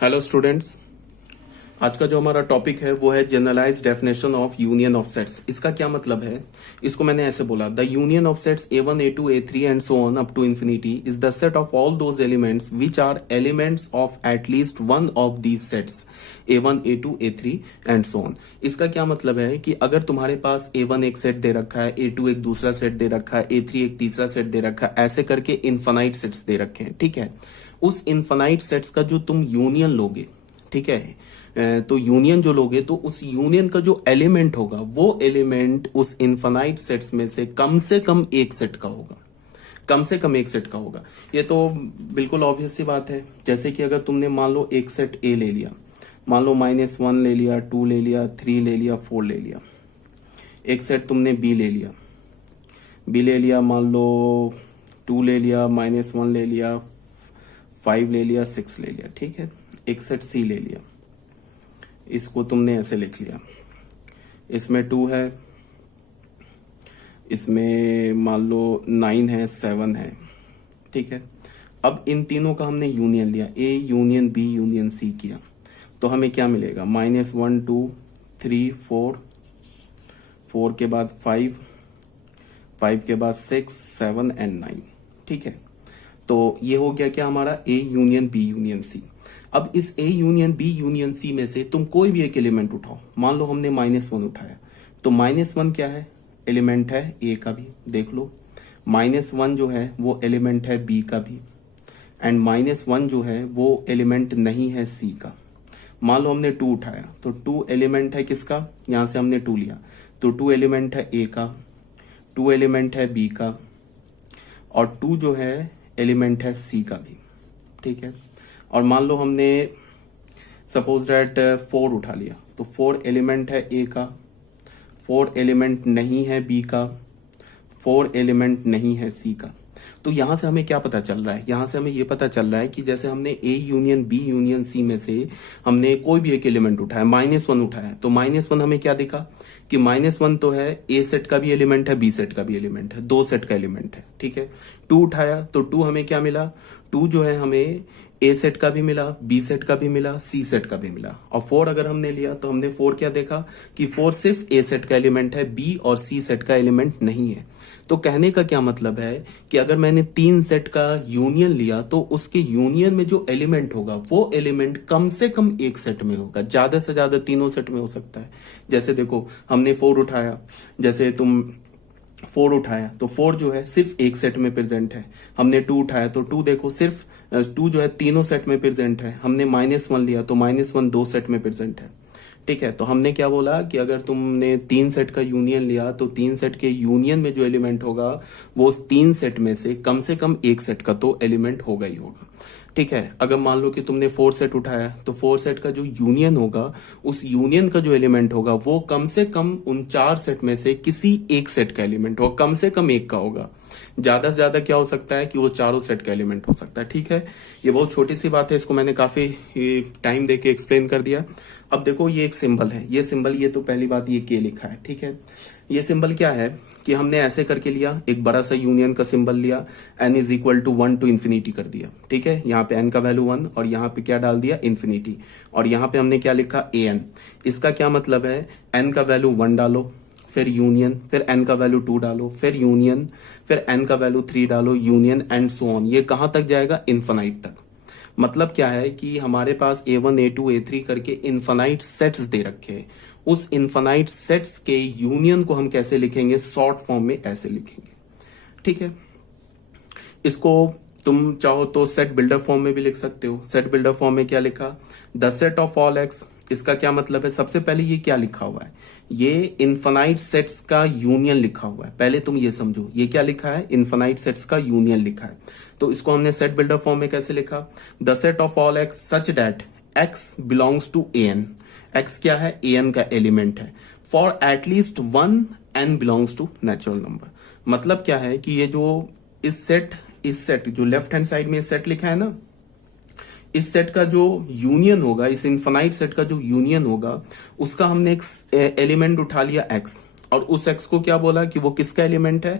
Hello students, आज का जो हमारा टॉपिक है वो है generalized definition of union of sets. इसका क्या मतलब है? इसको मैंने ऐसे बोला, the union of sets A1 A2 A3 and so on up to infinity is the set of all those elements which are elements of at least one of these sets A1 A2 A3 and so on. इसका क्या मतलब है कि अगर तुम्हारे पास A1 एक set दे रखा है, A2 एक दूसरा सेट दे रखा है, A3 एक तीसरा सेट दे रखा है, ऐसे करके इनफाइनाइट सेट्स दे रखे हैं, ठीक है। उस इनफाइनाइट सेट्स का जो तुम यूनियन लोगे, ठीक है, तो यूनियन जो लोगे तो उस यूनियन का जो एलिमेंट होगा वो एलिमेंट उस इनफाइनाइट सेट्स में से कम एक सेट का होगा, कम से कम एक सेट का होगा। ये तो बिल्कुल ऑब्वियस सी बात है। जैसे कि अगर तुमने मान लो एक सेट ए ले लिया, मान लो -1 ले लिया, 2 ले लिया, 3 ले लिया, 4 ले लिया। एक सेट तुमने बी ले लिया, मान लो 2 ले लिया, -1 ले लिया, 5 ले लिया, 6 ले लिया, ठीक है। एक सेट सी ले लिया, इसको तुमने ऐसे लिख लिया, इसमें 2 है, इसमें मान लो 9 है, 7 है, ठीक है। अब इन तीनों का हमने यूनियन लिया, A union B union C किया, तो हमें क्या मिलेगा? -1 2 3 4, 4 के बाद 5, 5 के बाद 6 7 एंड 9, ठीक है। तो ये हो गया क्या हमारा? A union B union C. अब इस A union B union C में से तुम कोई भी एक एलिमेंट उठाओ। मान लो हमने -1 उठाया, तो -1 क्या है? एलिमेंट है ए का भी, देख लो। -1 जो है वो एलिमेंट है बी का भी, एंड -1 जो है वो एलिमेंट नहीं है सी का। मान लो हमने 2 उठाया, तो 2 एलिमेंट है किसका? यहां से हमने 2 लिया, तो 2 एलिमेंट है ए का, 2 एलिमेंट है बी का, और 2 जो है एलिमेंट है सी का भी, ठीक है। और मान लो हमने सपोज दैट 4 उठा लिया, तो 4 एलिमेंट है ए का, 4 एलिमेंट नहीं है बी का, 4 एलिमेंट नहीं है सी का। तो यहां से हमें क्या पता चल रहा है? यहां से हमें ये पता चल रहा है कि जैसे हमने A union B union C में से हमने कोई भी एक एलिमेंट उठाया, -1 उठाया, तो -1 हमें क्या दिखा कि -1 तो है ए सेट का भी एलिमेंट है, बी सेट का भी एलिमेंट है, 2 सेट का एलिमेंट है, ठीक है। 2 उठाया, तो 2 हमें क्या मिला? 2 जो है हमें ए सेट का भी मिला, बी सेट का भी मिला, सी सेट का भी मिला। और 4 अगर हमने लिया तो हमने 4 क्या देखा कि 4 सिर्फ ए सेट का एलिमेंट है, बी और सी सेट का एलिमेंट नहीं है। तो कहने का क्या मतलब है कि अगर मैंने 3 सेट का यूनियन लिया तो उसके यूनियन में जो एलिमेंट होगा वो एलिमेंट कम से कम एक सेट में होगा, ज्यादा से ज्यादा तीनों सेट में हो सकता है। जैसे देखो हमने 4 उठाया, जैसे तुम 4 उठाया तो 4 जो है सिर्फ एक सेट में प्रेजेंट है। हमने 2 उठाया तो 2 देखो सिर्फ 2 जो है तीनों सेट में प्रेजेंट है। हमने -1 लिया तो -1 2 सेट में प्रेजेंट है, ठीक है। तो हमने क्या बोला कि अगर तुमने 3 सेट का यूनियन लिया तो 3 सेट के यूनियन में जो एलिमेंट होगा वो उस 3 सेट में से कम एक सेट का तो एलिमेंट होगा ही होगा, ठीक है। अगर मान लो कि तुमने 4 सेट उठाया तो 4 सेट का जो यूनियन होगा, उस यूनियन का जो एलिमेंट होगा वो कम से कम उन 4 सेट में से किसी एक सेट का एलिमेंट होगा, कम से कम एक का होगा। ज्यादा से ज्यादा क्या हो सकता है कि वो चारों सेट का एलिमेंट हो सकता है, ठीक है। ये बहुत छोटी सी बात है, इसको मैंने काफी टाइम देके एक्सप्लेन कर दिया। अब देखो ये एक सिंबल है, ये सिंबल, ये तो पहली बात ये के लिखा है, ठीक है। ये सिंबल क्या है कि हमने ऐसे करके लिया, एक बड़ा सा यूनियन का सिंबल लिया, n is equal to 1 to infinity कर दिया, ठीक है। यहाँ पे n का वैल्यू 1 और यहाँ पे क्या डाल दिया? इन्फिनिटी। और यहाँ पे हमने क्या लिखा? an। इसका क्या मतलब है? n का वैल्यू 1 डालो, फिर यूनियन, फिर n का वैल्यू 2 डालो, फिर यूनियन, फिर n का वैल्यू 3 डालो, यूनियन एंड सो ऑन। ये कहां तक जाएगा? इन्फिनाइट तक। मतलब क्या है कि हमारे पास A1 A2 A3 करके इन्फिनाइट सेट्स दे रखे हैं। उस इन्फिनाइट सेट्स के यूनियन को हम कैसे लिखेंगे? शॉर्ट फॉर्म में ऐसे लिखेंगे, ठीक है। इसको तुम चाहो तो सेट बिल्डर फॉर्म में भी लिख सकते हो। सेट बिल्डर फॉर्म में क्या लिखा? The set of all x. इसका क्या मतलब है? सबसे पहले ये क्या लिखा हुआ है? ये इन्फिनाइट सेट्स का यूनियन लिखा हुआ है। पहले तुम ये समझो, ये क्या लिखा है? इन्फिनाइट सेट्स का यूनियन लिखा है। तो इसको हमने सेट बिल्डर फॉर्म में कैसे लिखा? The set of all x such that x belongs to an। X क्या है? an का एलिमेंट है। For at least 1 n belongs to natural number. मतलब क्या है कि ये जो इस सेट जो लेफ्ट हैंड साइड में सेट लिखा है ना, इस सेट का जो यूनियन होगा, इस इन्फिनाइट सेट का जो यूनियन होगा, उसका हमने एक एलिमेंट उठा लिया x, और उस x को क्या बोला कि वो किसका एलिमेंट है?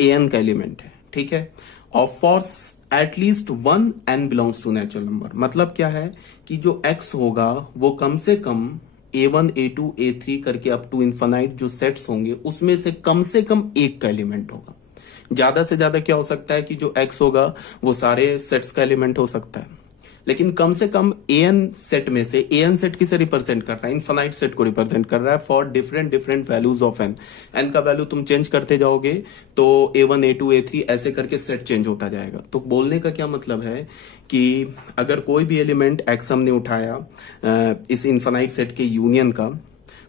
an का एलिमेंट है, ठीक है। और for at least one n belongs to natural number. मतलब क्या है कि जो x होगा वो कम से कम a1 a2 a3 करके अप टू इन्फानाइट जो सेट्स होंगे उसमें से कम एक का एलिमेंट होगा। ज्यादा से ज्यादा क्या हो सकता है कि जो x होगा वो सारे सेट्स का एलिमेंट हो सकता है, लेकिन कम से कम an सेट में से, an सेट किसे रिप्रेजेंट कर रहा है? इनफाइनाइट सेट को रिप्रेजेंट कर रहा है for different different values of n का वैल्यू तुम चेंज करते जाओगे तो a1 a2 a3 ऐसे करके सेट चेंज होता जाएगा। तो बोलने का क्या मतलब है कि अगर कोई भी एलिमेंट x हमने उठाया इस इनफाइनाइट सेट के यूनियन का,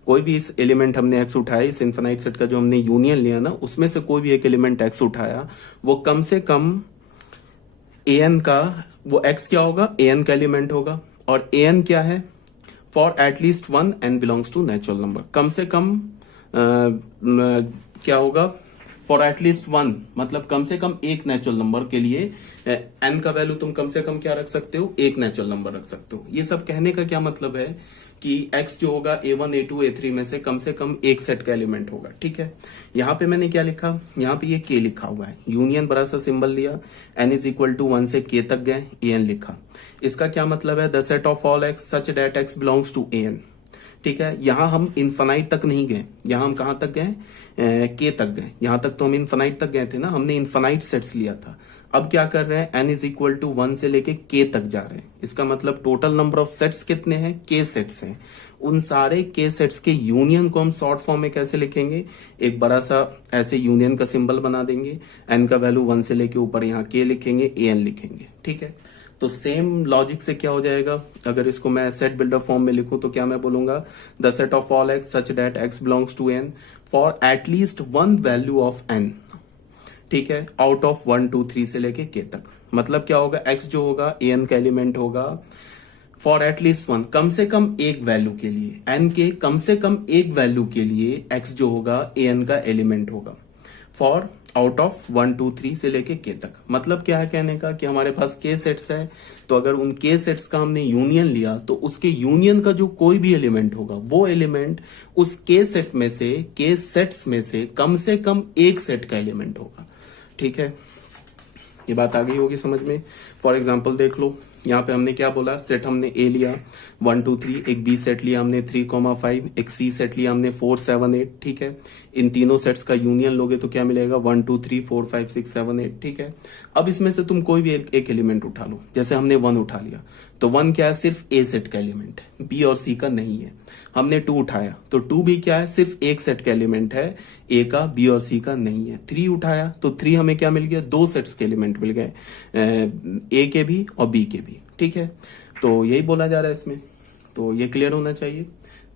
कोई भी इस एलिमेंट हमने x उठाया, इस इनफाइनाइट सेट का जो हमने यूनियन लिया ना, उसमें से कोई भी एक एलिमेंट x उठाया, वो कम से कम an का, वो x क्या होगा? an का एलिमेंट होगा। और an क्या है? For at least one n belongs to natural number. कम से कम क्या होगा? फॉर एटलीस्ट वन, मतलब कम से कम एक नेचुरल नंबर के लिए n का वैल्यू तुम कम से कम क्या रख सकते हो? एक नेचुरल नंबर रख सकते हो। ये सब कहने का क्या मतलब है कि x जो होगा a1 a2 a3 में से कम एक सेट का एलिमेंट होगा। ठीक है, यहाँ पे मैंने क्या लिखा? यहाँ पे ये k लिखा हुआ है, यूनियन बड़ा सा सिंबल लिया, n इज इक्वल टू 1 से k तक गए, an लिखा। इसका क्या मतलब है? The set of all x such that x belongs to an। ठीक है, यहां हम इनफाइनाइट तक नहीं गए, यहां हम कहां तक गए? के तक गए। यहां तक तो हम इनफाइनाइट तक गए थे ना, हमने इनफाइनाइट सेट्स लिया था। अब क्या कर रहे हैं? n इज इक्वल टू 1 से लेके k तक जा रहे हैं। इसका मतलब टोटल नंबर ऑफ सेट्स कितने हैं? k सेट्स हैं। उन सारे k सेट्स के यूनियन को हम शॉर्ट फॉर्म में कैसे लिखेंगे? एक बड़ा सा ऐसे यूनियन का सिंबल बना देंगे, n का वैल्यू 1 से लेके ऊपर यहाँ k लिखेंगे, an लिखेंगे। ठीक है, तो सेम लॉजिक से क्या हो जाएगा? अगर इसको मैं सेट बिल्डर फॉर्म में लिखूं तो क्या मैं बोलूंगा? The set of all x such that x belongs to n for at least one value of n। ठीक है, आउट ऑफ 1 2 3 से लेके k तक। मतलब क्या होगा? x जो होगा an का एलिमेंट होगा फॉर एटलीस्ट वन, कम से कम एक वैल्यू के लिए, n के कम से कम एक वैल्यू के लिए x जो होगा an का एलिमेंट होगा फॉर आउट ऑफ 1 2 3 से लेके k तक। मतलब क्या है कहने का कि हमारे पास k सेट्स है, तो अगर उन k सेट्स का हमने यूनियन लिया तो उसके यूनियन का जो कोई भी एलिमेंट होगा वो एलिमेंट उस k सेट में से, k सेट्स में से कम एक सेट का एलिमेंट होगा। ठीक है, ये बात आ गई होगी समझ में। फॉर एग्जाम्पल देख लो, यहाँ पे हमने क्या बोला? सेट हमने A लिया 1 2 3, एक B सेट लिया हमने 3,5, एक C सेट लिया हमने 4 7 8। ठीक है, इन तीनों सेट्स का यूनियन लोगे तो क्या मिलेगा? 1 2 3 4 5 6 7 8। ठीक है, अब इसमें से तुम कोई भी एक एलिमेंट उठा लो। जैसे हमने 1 उठा लिया तो 1 क्या है? सिर्फ A सेट का एलिमेंट है, B और C का नहीं है। हमने 2 उठाया तो 2 भी क्या है? सिर्फ एक सेट का एलिमेंट है, A का, B और C का नहीं है। 3 उठाया तो 3 हमें क्या मिल गया? दो सेट्स के एलिमेंट मिल गए, A के भी और B के भी। ठीक है, तो यही बोला जा रहा है इसमें, तो ये क्लियर होना चाहिए।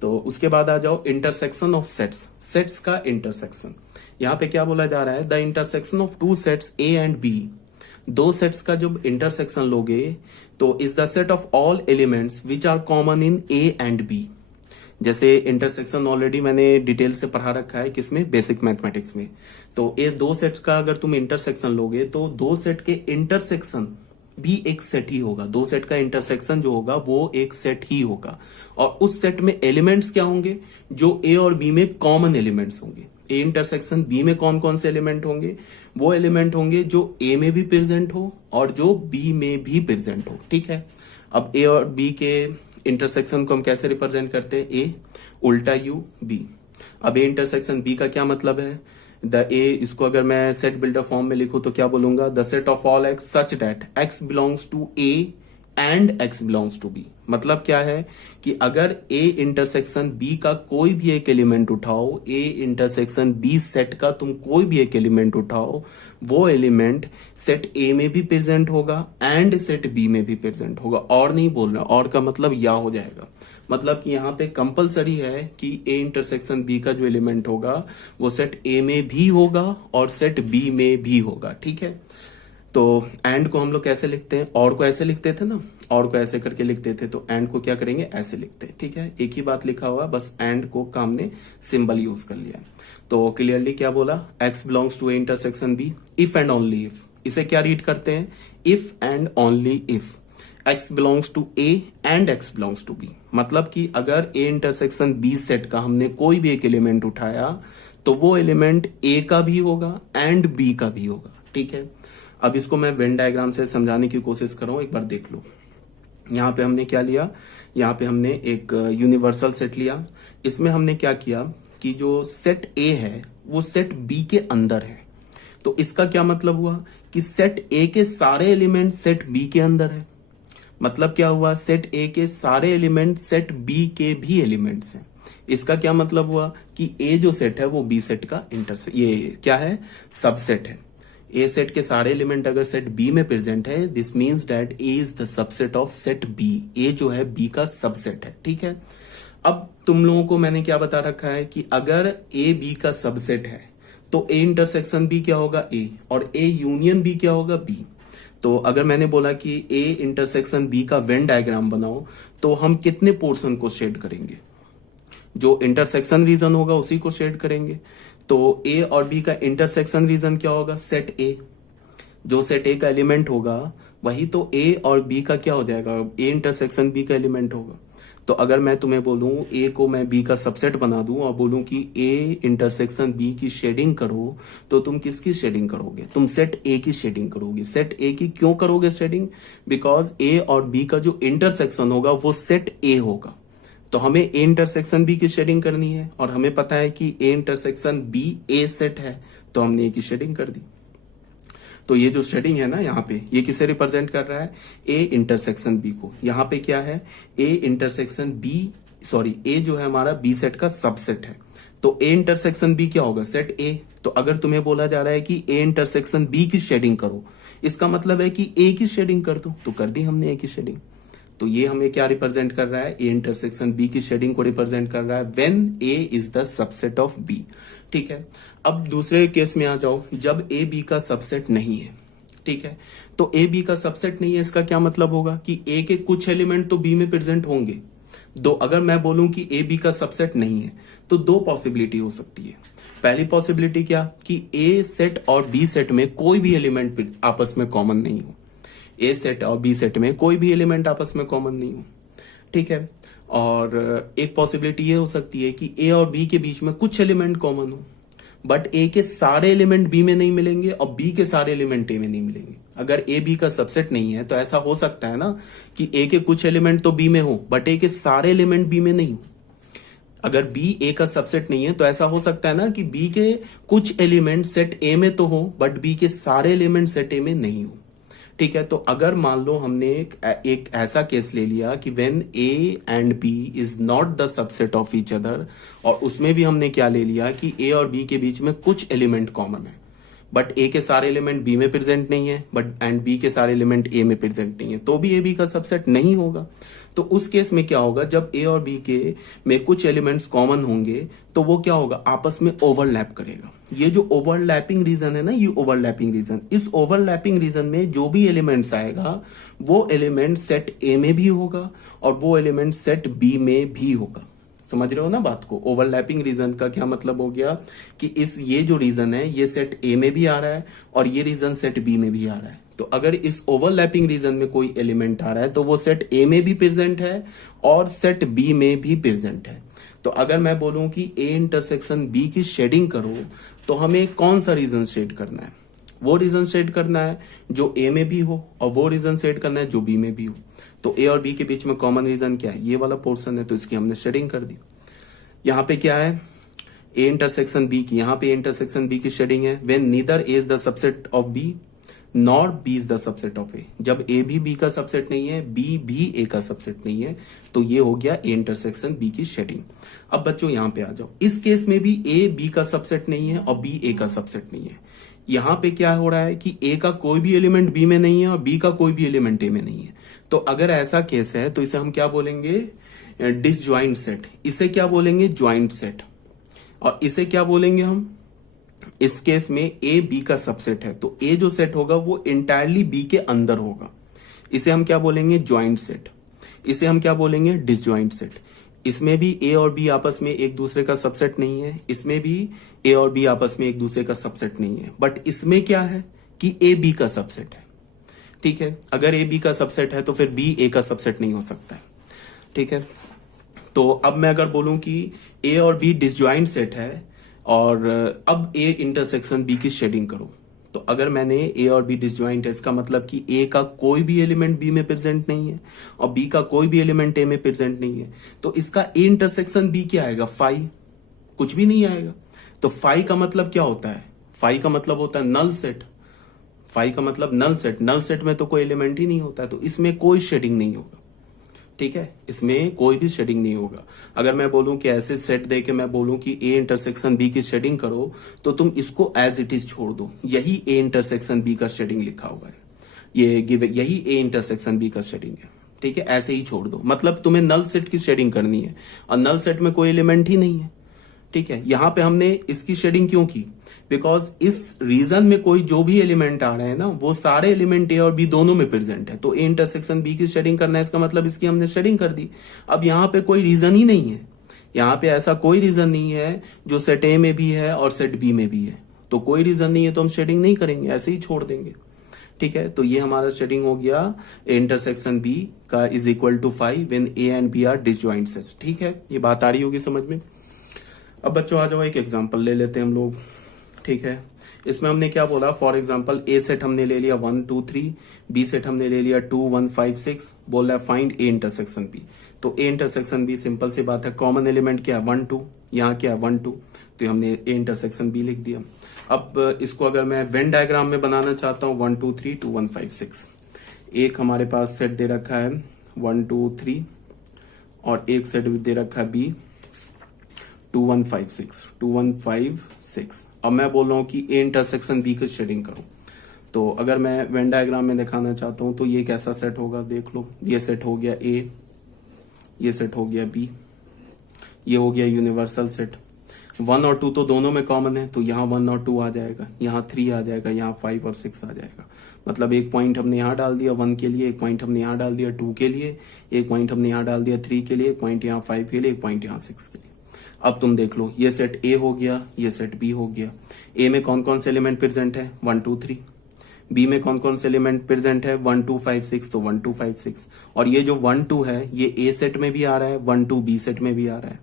तो उसके बाद आ जाओ इंटरसेक्शन ऑफ सेट्स, सेट्स का इंटरसेक्शन। यहाँ पे क्या बोला जा रहा है? The intersection of two sets A and B। दो सेट्स का जब इंटरसेक्शन लोगे तो is the set of all elements which are common in A and B। जैसे इंटरसेक्शन ऑलरेडी मैंने डिटेल से पढ़ा रखा है, किसमें? बेसिक मैथमेटिक्स में। तो ये दो सेट्स का अगर तुम इंटरसेक्शन लोगे तो दो सेट के इंटरसेक्शन भी एक सेट ही होगा। दो सेट का इंटरसेक्शन जो होगा वो एक सेट ही होगा, और उस सेट में एलिमेंट्स क्या होंगे? जो A और B में कॉमन एलिमेंट्स होंगे। A इंटरसेक्शन B में कौन कौन से एलिमेंट होंगे? वो एलिमेंट होंगे जो A में भी प्रेजेंट हो और जो B में भी प्रेजेंट हो। ठीक है, अब A और B के इंटरसेक्शन को हम कैसे रिप्रेजेंट करते हैं? A उल्टा U B। अब A इंटरसेक्शन B का क्या मतलब है? द A, इसको अगर मैं सेट बिल्डर फॉर्म में लिखूं तो क्या बोलूंगा? The set of all x such that x belongs to A and x belongs to B। मतलब क्या है कि अगर A इंटरसेक्शन B का कोई भी एक एलिमेंट उठाओ, A इंटरसेक्शन B सेट का तुम कोई भी एक एलिमेंट उठाओ, वो एलिमेंट सेट A में भी प्रेजेंट होगा एंड सेट B में भी प्रेजेंट होगा। और नहीं बोल रहा, और का मतलब या हो जाएगा। मतलब कि यहाँ पे कंपलसरी है कि A इंटरसेक्शन B का जो एलिमेंट होगा वो सेट A में भी होगा और सेट B में भी होगा। ठीक है, तो एंड को हम लोग कैसे लिखते हैं? और को ऐसे लिखते थे ना, और को ऐसे करके लिखते थे, तो एंड को क्या करेंगे? ऐसे लिखते हैं। ठीक है, एक ही बात लिखा हुआ, बस एंड को का हमने सिंबल यूज कर लिया। तो क्लियरली क्या बोला? x belongs to A intersection B if and only if. इसे क्या रीड करते हैं? If and only if x belongs to A and x belongs to B। मतलब कि अगर A इंटरसेक्शन B सेट का हमने कोई भी एक एलिमेंट उठाया तो वो एलिमेंट A का भी होगा एंड B का भी होगा। ठीक है, अब इसको मैं वेन डायग्राम से समझाने की कोशिश कर रहा हूं, एक बार देख लो। यहाँ पे हमने क्या लिया, यहाँ पे हमने एक यूनिवर्सल सेट लिया। इसमें हमने क्या किया कि जो सेट ए है वो सेट बी के अंदर है। तो इसका क्या मतलब हुआ कि सेट ए के सारे एलिमेंट सेट बी के अंदर है। मतलब क्या हुआ, सेट ए के सारे एलिमेंट सेट बी के भी एलिमेंट्स हैं। इसका क्या मतलब हुआ कि ए जो सेट है वो बी सेट का ये क्या है, सबसेट है। ए सेट के सारे एलिमेंट अगर सेट बी में प्रेजेंट है, this means that A is the subset of set B. A जो है बी का सबसेट है, ठीक है। अब तुम लोगों को मैंने क्या बता रखा है कि अगर ए बी का सबसेट है तो ए इंटरसेक्शन बी क्या होगा, ए, और ए यूनियन बी क्या होगा, बी। तो अगर मैंने बोला कि ए इंटरसेक्शन बी का वेन डायग्राम बनाओ, तो हम कितने पोर्शन को शेड करेंगे, जो इंटरसेक्शन रीजन होगा उसी को शेड करेंगे। तो ए और बी का इंटरसेक्शन रीजन क्या होगा, सेट ए। जो सेट ए का एलिमेंट होगा वही तो ए और बी का क्या हो जाएगा, ए इंटरसेक्शन बी का एलिमेंट होगा। तो अगर मैं तुम्हें बोलूं ए को मैं बी का सबसेट बना दूं और बोलूं कि ए इंटरसेक्शन बी की शेडिंग करो, तो तुम किसकी शेडिंग करोगे, तुम सेट ए की शेडिंग करोगे। सेट ए की क्यों करोगे शेडिंग, बिकॉज ए और बी का जो इंटरसेक्शन होगा वो सेट ए होगा। तो हमें ए इंटरसेक्शन बी की शेडिंग करनी है और हमें पता है कि A intersection B a set है, तो हमने ए की शेडिंग कर दी। तो ये जो शेडिंग है ना यहाँ पे, ये किसे रिप्रेजेंट कर रहा है, ए इंटरसेक्शन बी को। यहाँ पे क्या है, ए इंटरसेक्शन बी, सॉरी ए जो है हमारा बी सेट का सबसेट है। तो ए इंटरसेक्शन बी क्या होगा, सेट ए। तो अगर तुम्हें बोला जा रहा है कि ए इंटरसेक्शन बी की शेडिंग करो, इसका मतलब है कि ए की शेडिंग कर दो, तो कर दी हमने ए की शेडिंग। तो ये हमें क्या रिप्रेजेंट कर रहा है, ए इंटरसेक्शन बी की शेडिंग को रिप्रेजेंट कर रहा है when A is the subset of B, ठीक है। अब दूसरे केस में आ जाओ, जब ए बी का सबसेट नहीं है, ठीक है। तो ए बी का सबसेट नहीं है, इसका क्या मतलब होगा कि ए के कुछ एलिमेंट तो बी में प्रेजेंट होंगे। दो, अगर मैं बोलूं कि ए बी का सबसेट नहीं है तो दो पॉसिबिलिटी हो सकती है। पहली पॉसिबिलिटी क्या, कि ए सेट और बी सेट में कोई भी एलिमेंट आपस में कॉमन नहीं हो। ए सेट और बी सेट में कोई भी एलिमेंट आपस में कॉमन नहीं हो, ठीक है। और एक पॉसिबिलिटी ये हो सकती है कि ए और बी के बीच में कुछ एलिमेंट कॉमन हो, बट ए के सारे एलिमेंट बी में नहीं मिलेंगे और बी के सारे एलिमेंट ए में नहीं मिलेंगे। अगर ए बी का सबसेट नहीं है तो ऐसा हो सकता है ना कि ए के कुछ एलिमेंट तो बी में हो बट ए के सारे एलिमेंट बी में नहीं हो। अगर बी ए का सबसेट नहीं है तो ऐसा हो सकता है ना कि बी के कुछ एलिमेंट सेट ए में तो हो बट बी के सारे एलिमेंट सेट ए में नहीं हो, ठीक है। तो अगर मान लो हमने एक ऐसा केस ले लिया कि when A and B is not the subset of each other, और उसमें भी हमने क्या ले लिया कि ए और बी के बीच में कुछ एलिमेंट कॉमन है बट ए के सारे एलिमेंट बी में प्रेजेंट नहीं है, बट एंड बी के सारे एलिमेंट ए में प्रेजेंट नहीं है, तो भी ए बी का सबसेट नहीं होगा। तो उस केस में क्या होगा, जब ए और बी के में कुछ एलिमेंट्स कॉमन होंगे तो वो क्या होगा, आपस में ओवरलैप करेगा। ये जो ओवरलैपिंग रीजन है ना, ये ओवरलैपिंग रीजन, इस ओवरलैपिंग रीजन में जो भी एलिमेंट्स आएगा वो एलिमेंट सेट ए में भी होगा और वो एलिमेंट सेट बी में भी होगा। समझ रहे हो ना बात को। ओवरलैपिंग रीजन का क्या मतलब हो गया कि ये जो रीजन है ये सेट ए में भी आ रहा है और ये रीजन सेट बी में भी आ रहा है। तो अगर इस ओवरलैपिंग रीजन में कोई एलिमेंट आ रहा है तो वो सेट ए में भी प्रेजेंट है और सेट बी में भी प्रेजेंट है। तो अगर मैं बोलूं कि ए इंटरसेक्शन बी की शेडिंग करो तो हमें कौन सा रीजन शेड करना है, वो रीजन शेड करना है जो ए में भी हो और वो रीजन शेड करना है जो बी में भी हो। तो ए और बी के बीच में कॉमन रीजन क्या है, ये वाला पोर्शन है, तो इसकी हमने शेडिंग कर दी। यहाँ पे क्या है, ए इंटरसेक्शन बी की, यहाँ पे इंटरसेक्शन बी की शेडिंग है when neither A is the subset of B nor B is the subset of A. जब ए भी बी का सबसेट नहीं है, बी भी ए का सबसेट नहीं है, तो ये हो गया ए इंटरसेक्शन बी की शेडिंग। अब बच्चों यहाँ पे आ जाओ, इस केस में भी ए बी का सबसेट नहीं है और बी ए का सबसेट नहीं है। यहाँ पे क्या हो रहा है कि ए का कोई भी एलिमेंट बी में नहीं है और बी का कोई भी एलिमेंट ए में नहीं है। तो अगर ऐसा केस है तो इसे हम क्या बोलेंगे, डिसजॉइंट सेट। इसे क्या बोलेंगे, ज्वाइंट सेट। और इसे क्या बोलेंगे हम, इस केस में ए बी का सबसेट है तो ए जो सेट होगा वो इंटायरली बी के अंदर होगा, इसे हम क्या बोलेंगे, ज्वाइंट सेट। इसे हम क्या बोलेंगे, डिसजॉइंट सेट। इसमें भी ए और बी आपस में एक दूसरे का सबसेट नहीं है, इसमें भी ए और बी आपस में एक दूसरे का सबसेट नहीं है, बट इसमें क्या है कि ए बी का सबसेट है, ठीक है। अगर ए बी का सबसेट है तो फिर बी ए का सबसेट नहीं हो सकता है, ठीक है। तो अब मैं अगर बोलूं कि ए और बी डिसजॉइंट सेट है और अब ए इंटरसेक्शन बी की शेडिंग करो, तो अगर मैंने ए और बी डिसजॉइंट है, इसका मतलब कि ए का कोई भी एलिमेंट बी में प्रेजेंट नहीं है और बी का कोई भी एलिमेंट ए में प्रेजेंट नहीं है, तो इसका ए इंटरसेक्शन बी क्या आएगा? फाई, कुछ भी नहीं आएगा। तो फाई का मतलब क्या होता है? फाई का मतलब होता है नल सेट। फाई का मतलब नल सेट। नल सेट में तो कोई एलिमेंट ही नहीं होता है, तो इसमें कोई शेडिंग नहीं होगा। ठीक है, इसमें कोई भी शेडिंग नहीं होगा। अगर मैं बोलूं कि ऐसे सेट दे के मैं बोलूं कि ए इंटरसेक्शन बी की शेडिंग करो, तो तुम इसको एज इट इज छोड़ दो, यही ए इंटरसेक्शन बी का शेडिंग लिखा हुआ है, ये गिव, यही ए इंटरसेक्शन बी का शेडिंग है। ठीक है, ऐसे ही छोड़ दो। मतलब तुम्हें नल सेट की शेडिंग करनी है और नल सेट में कोई एलिमेंट ही नहीं है। ठीक है, यहां पे हमने इसकी शेडिंग क्यों की? बिकॉज इस रीजन में कोई जो भी एलिमेंट आ रहे हैं ना, वो सारे एलिमेंट ए और बी दोनों में प्रेजेंट है, तो ए इंटरसेक्शन बी की शेडिंग करना है, इसका मतलब इसकी हमने शेडिंग कर दी। अब यहाँ पे कोई रीजन ही नहीं है, यहाँ पे ऐसा कोई रीजन नहीं है जो सेट ए में भी है और सेट बी में भी है, तो कोई रीजन नहीं है, तो हम शेडिंग नहीं करेंगे, ऐसे ही छोड़ देंगे। ठीक है, तो ये हमारा शेडिंग हो गया ए इंटरसेक्शन बी का is equal to 5 when A and B are disjoint sets. ठीक है, ये बात आ रही होगी समझ में। अब बच्चों आ जाओ, एक एग्जांपल ले लेते हैं हम लोग। ठीक है, इसमें हमने क्या बोला? फॉर एग्जांपल ए सेट हमने ले लिया 1 2 3, बी सेट हमने ले लिया 2 1 5 6, बोल रहा है फाइंड ए इंटरसेक्शन बी। तो ए इंटरसेक्शन बी सिंपल सी बात है, कॉमन एलिमेंट क्या है? 1 2, यहाँ क्या है? 1 2, तो हमने ए इंटरसेक्शन बी लिख दिया। अब इसको अगर मैं वेन डायग्राम में बनाना चाहता हूँ 1 2 3 2 1 5 6, एक हमारे पास सेट दे रखा है 1 2 3 और एक सेट दे रखा है बी 2 1 5 6 2 1 5 6। अब मैं बोल रहा हूँ कि ए इंटरसेक्शन बी की शेडिंग करो, तो अगर मैं वेन डायग्राम में दिखाना चाहता हूँ तो ये कैसा सेट होगा? देख लो, ये सेट हो गया ए, ये सेट हो गया बी, ये हो गया यूनिवर्सल सेट। 1 और 2 तो दोनों में कॉमन है, तो यहाँ 1 और 2 आ जाएगा, यहाँ 3 आ जाएगा, यहाँ 5 और 6 आ जाएगा। मतलब एक पॉइंट हमने यहाँ डाल दिया 1 के लिए, एक पॉइंट हमने यहाँ डाल दिया 2 के लिए, एक पॉइंट हमने यहाँ डाल दिया 3 के लिए, एक पॉइंट यहाँ 5 के लिए, एक पॉइंट यहाँ 6 के लिए। अब तुम देख लो, ये सेट ए हो गया, ये सेट बी हो गया। ए में कौन कौन से एलिमेंट प्रेजेंट है? 1 2 3। बी में कौन कौन से एलिमेंट प्रेजेंट है? 1 2 5 6, तो 1 2 5 6। और ये जो 1 2 है, ये ए सेट में भी आ रहा है, 1 2 बी सेट में भी आ रहा है।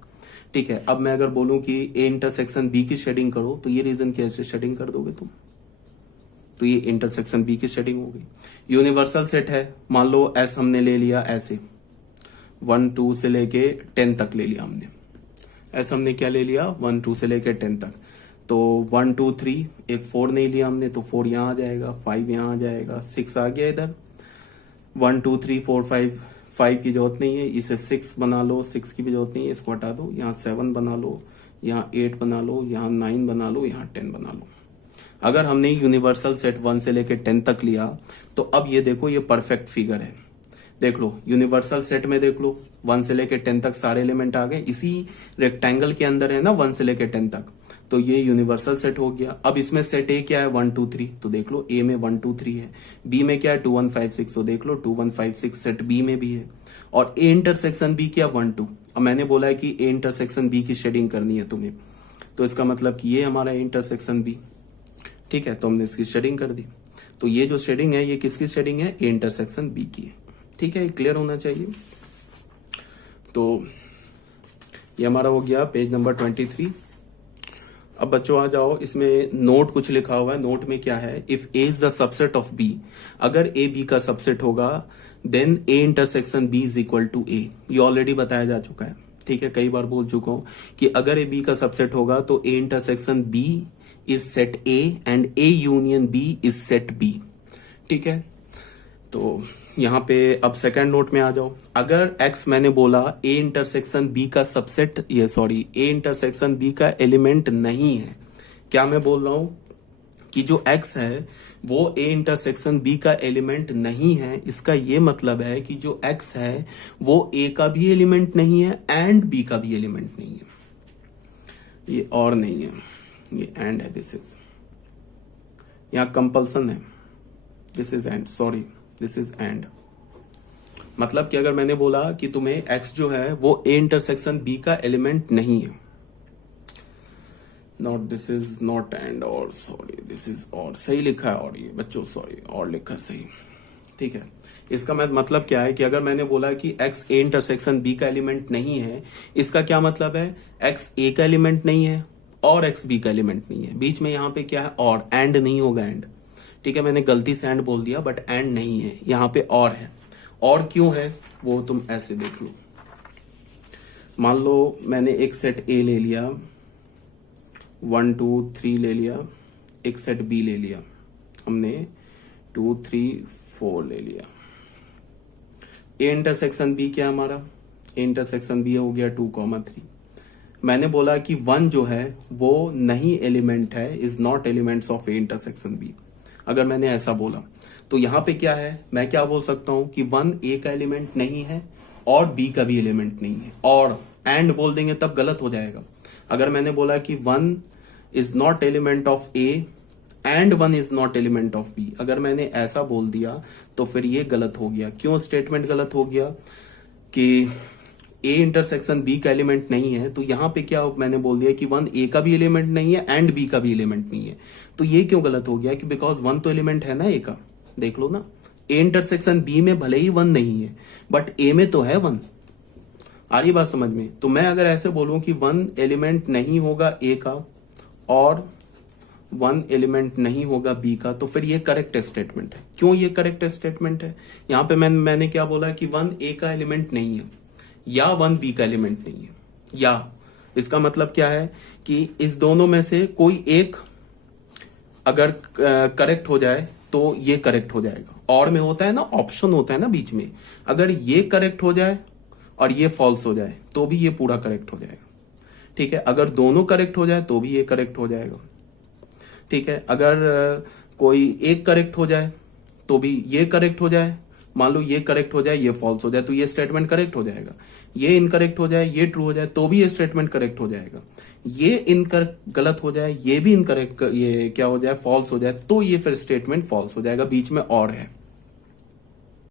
ठीक है, अब मैं अगर बोलूं कि ए इंटरसेक्शन बी की शेडिंग करो, तो ये रीजन कैसे शेडिंग कर दोगे तुम? तो ये इंटरसेक्शन बी की शेडिंग होगी। यूनिवर्सल सेट है, मान लो एस हमने ले लिया ऐसे, 1 2 से लेके 10 तक ले लिया हमने। ऐसा हमने क्या ले लिया? 1 2 से लेकर 10 तक। तो 1 2 3, एक 4 नहीं लिया हमने, तो 4 यहाँ आ जाएगा, 5 यहाँ आ जाएगा, 6 आ गया इधर। 1 2 3 4 5 की जरूरत नहीं है, इसे 6 बना लो, 6 की भी जरूरत नहीं है, इसको हटा दो। यहाँ 7 बना लो, यहाँ 8 बना लो, यहाँ 9 बना लो, यहाँ 10 बना लो। अगर हमने यूनिवर्सल सेट 1 से लेकर 10 तक लिया, तो अब ये देखो, ये परफेक्ट फिगर है। देख लो, यूनिवर्सल सेट में देख लो, 1 से लेकर 10 तक सारे एलिमेंट आ गए, इसी रेक्टेंगल के अंदर है ना 1 से लेकर 10 तक, तो ये यूनिवर्सल सेट हो गया। अब इसमें सेट ए क्या है? 1 2 3, तो देख लो ए में 1 2 3 है। बी में क्या है? 2 1 5 6, तो देख लो 2 1 5 6 सेट बी में भी है। और ए इंटरसेक्शन बी क्या? 1 2। अब मैंने बोला है कि ए इंटरसेक्शन बी की शेडिंग करनी है तुम्हें, तो इसका मतलब कि ये हमारा इंटरसेक्शन बी। ठीक है, तो हमने इसकी शेडिंग कर दी। तो ये जो शेडिंग है, ये किसकी शेडिंग है? ए इंटरसेक्शन बी की है। ठीक है, क्लियर होना चाहिए। तो ये हमारा हो गया पेज नंबर 23। अब बच्चों आ जाओ, इसमें नोट कुछ लिखा हुआ है। नोट में क्या है? If A is the subset of B, अगर ए बी का सबसेट होगा, then A intersection B is equal to A. ये ऑलरेडी बताया जा चुका है। ठीक है, कई बार बोल चुका हूं कि अगर ए बी का सबसेट होगा तो A intersection B is set A and A union B is set B. ठीक है, तो यहाँ पे अब सेकंड नोट में आ जाओ। अगर x मैंने बोला ए इंटरसेक्शन बी का सबसेट, ये सॉरी ए इंटरसेक्शन बी का एलिमेंट नहीं है, क्या मैं बोल रहा हूं कि जो x है वो ए इंटरसेक्शन बी का एलिमेंट नहीं है। इसका ये मतलब है कि जो x है वो a का भी एलिमेंट नहीं है एंड b का भी एलिमेंट नहीं है। ये और नहीं है, ये एंड है, दिस इज, यहाँ कंपल्सन है, this is and, sorry this is and. मतलब कि अगर मैंने बोला कि तुम्हें x जो है वो ए इंटरसेक्शन b का एलिमेंट नहीं है, not this is not and, और सॉरी दिस इज और, सही लिखा है और, ये बच्चों सॉरी और लिखा है सही। ठीक है, इसका मतलब क्या है कि अगर मैंने बोला कि x ए इंटरसेक्शन b का एलिमेंट नहीं है, इसका क्या मतलब है? x a का एलिमेंट नहीं है और x b का एलिमेंट नहीं है। बीच में यहाँ पे क्या है? और, एंड नहीं होगा एंड। ठीक है, मैंने गलती से एंड बोल दिया, बट एंड नहीं है, यहाँ पे और है। और क्यों है वो तुम ऐसे देख लो। मान लो मैंने एक सेट ए ले लिया, 1 2 3 ले लिया, एक सेट बी ले लिया, हमने 2 3 4 ले लिया। ए इंटरसेक्शन बी क्या है हमारा? ए इंटरसेक्शन बी हो गया 2 3। मैंने बोला कि 1 जो है वो नहीं एलिमेंट है, is not elements of A intersection B. अगर मैंने ऐसा बोला तो यहाँ पे क्या है, मैं क्या बोल सकता हूं कि 1 ए का एलिमेंट नहीं है और बी का भी एलिमेंट नहीं है, और एंड बोल देंगे तब गलत हो जाएगा। अगर मैंने बोला कि 1 is not element of A and 1 is not element of B, अगर मैंने ऐसा बोल दिया तो फिर ये गलत हो गया। क्यों स्टेटमेंट गलत हो गया? कि ए इंटरसेक्शन बी का एलिमेंट नहीं है, तो यहां पे क्या मैंने बोल दिया कि 1 ए का भी एलिमेंट नहीं है एंड बी का भी एलिमेंट नहीं है। तो ये क्यों गलत हो गया? कि बिकॉज 1 तो एलिमेंट है ना ए का, देख लो ना, ए इंटरसेक्शन बी में भले ही 1 नहीं है बट ए में तो है 1। आ रही बात समझ में? तो मैं अगर ऐसे बोलूं कि 1 एलिमेंट नहीं होगा ए का और 1 एलिमेंट नहीं होगा बी का, तो फिर ये करेक्ट स्टेटमेंट है। क्यों ये करेक्ट स्टेटमेंट है? यहां पे मैंने क्या बोला कि 1 ए का एलिमेंट नहीं है या 1 बी का एलिमेंट नहीं है, या इसका मतलब क्या है कि इस दोनों में से कोई एक अगर करेक्ट हो जाए तो ये करेक्ट हो जाएगा। और में होता है ना, ऑप्शन होता है ना बीच में, अगर ये करेक्ट हो जाए और ये फॉल्स हो जाए तो भी ये पूरा करेक्ट हो जाएगा। ठीक है, अगर दोनों करेक्ट हो जाए तो भी ये करेक्ट हो जाएगा। ठीक है, अगर कोई एक करेक्ट हो जाए तो भी ये करेक्ट हो जाए, मान लो ये करेक्ट हो जाए ये फॉल्स हो जाए तो ये स्टेटमेंट करेक्ट हो जाएगा। ये इनकरेक्ट हो जाए ये ट्रू हो जाए तो भी ये स्टेटमेंट करेक्ट हो जाएगा। ये गलत हो जाए, ये भी इनकरेक्ट, ये क्या हो जाए फॉल्स हो जाए, तो ये फिर स्टेटमेंट फॉल्स हो जाएगा। बीच में और है।